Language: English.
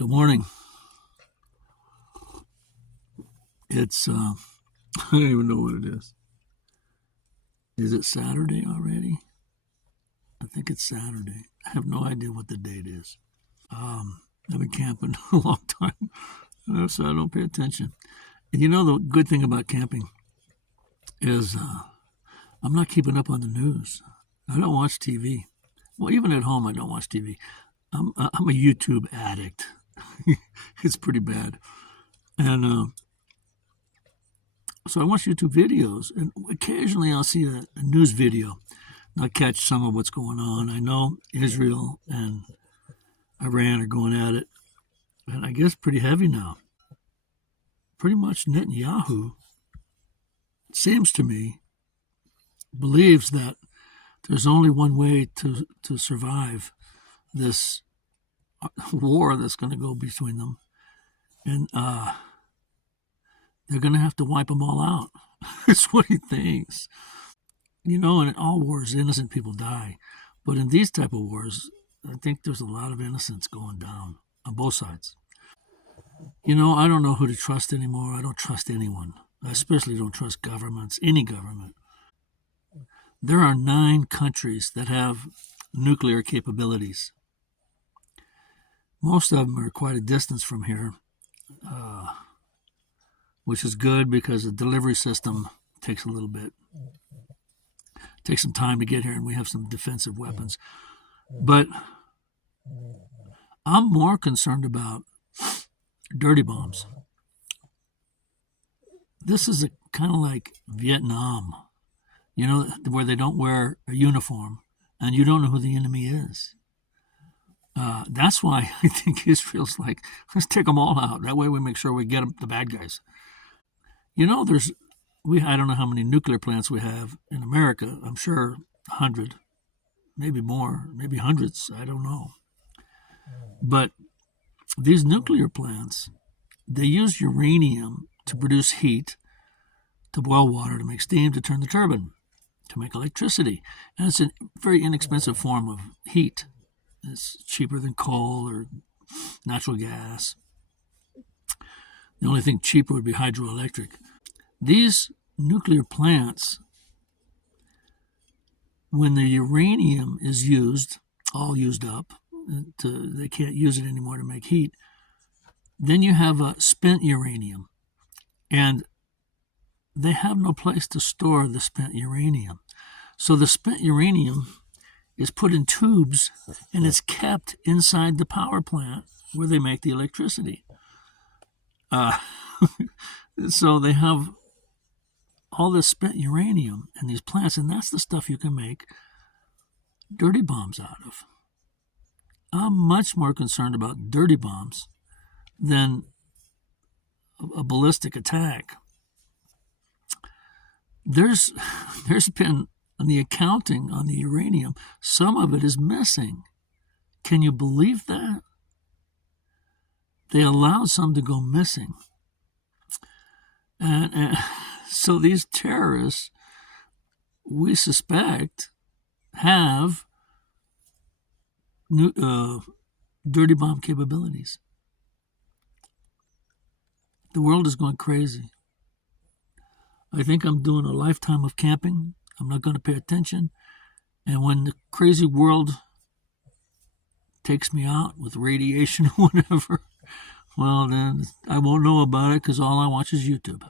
Good morning. It's, I don't even know what it is. Is it Saturday already? I think it's Saturday. I have no idea what the date is. I've been camping a long time, so I don't pay attention. And you know, the good thing about camping is I'm not keeping up on the news. I don't watch TV. Well, even at home, I don't watch TV. I'm a YouTube addict. It's pretty bad. And so I watch YouTube videos, and occasionally I'll see a news video. And I'll catch some of what's going on. I know Israel and Iran are going at it, and I guess pretty heavy now. Pretty much Netanyahu, it seems to me, believes that there's only one way to survive this war that's going to go between them. And they're going to have to wipe them all out. That's what he thinks. You know, in all wars, innocent people die. But in these type of wars, I think there's a lot of innocence going down on both sides. You know, I don't know who to trust anymore. I don't trust anyone. I especially don't trust governments, any government. There are 9 countries that have nuclear capabilities. Most of them are quite a distance from here, which is good because the delivery system takes a little bit. It takes some time to get here, and we have some defensive weapons. But I'm more concerned about dirty bombs. This is kind of like Vietnam, you know, where they don't wear a uniform and you don't know who the enemy is. That's why I think Israel's like, let's take them all out. That way we make sure we get the bad guys. You know, I don't know how many nuclear plants we have in America. I'm sure 100, maybe more, maybe hundreds. I don't know. But these nuclear plants, they use uranium to produce heat, to boil water, to make steam, to turn the turbine, to make electricity. And it's a very inexpensive form of heat. It's cheaper than coal or natural gas. The only thing cheaper would be hydroelectric. These nuclear plants, when the uranium is used, all used up, they can't use it anymore to make heat, then you have a spent uranium. And they have no place to store the spent uranium. So the spent uranium is put in tubes, and it's kept inside the power plant where they make the electricity. So they have all this spent uranium in these plants, and that's the stuff you can make dirty bombs out of. I'm much more concerned about dirty bombs than a ballistic attack. There's been, on the accounting on the uranium, some of it is missing. Can you believe that? They allowed some to go missing. And so these terrorists, we suspect, have dirty bomb capabilities. The world is going crazy. I think I'm doing a lifetime of camping. I'm not going to pay attention. And when the crazy world takes me out with radiation or whatever, well, then I won't know about it because all I watch is YouTube.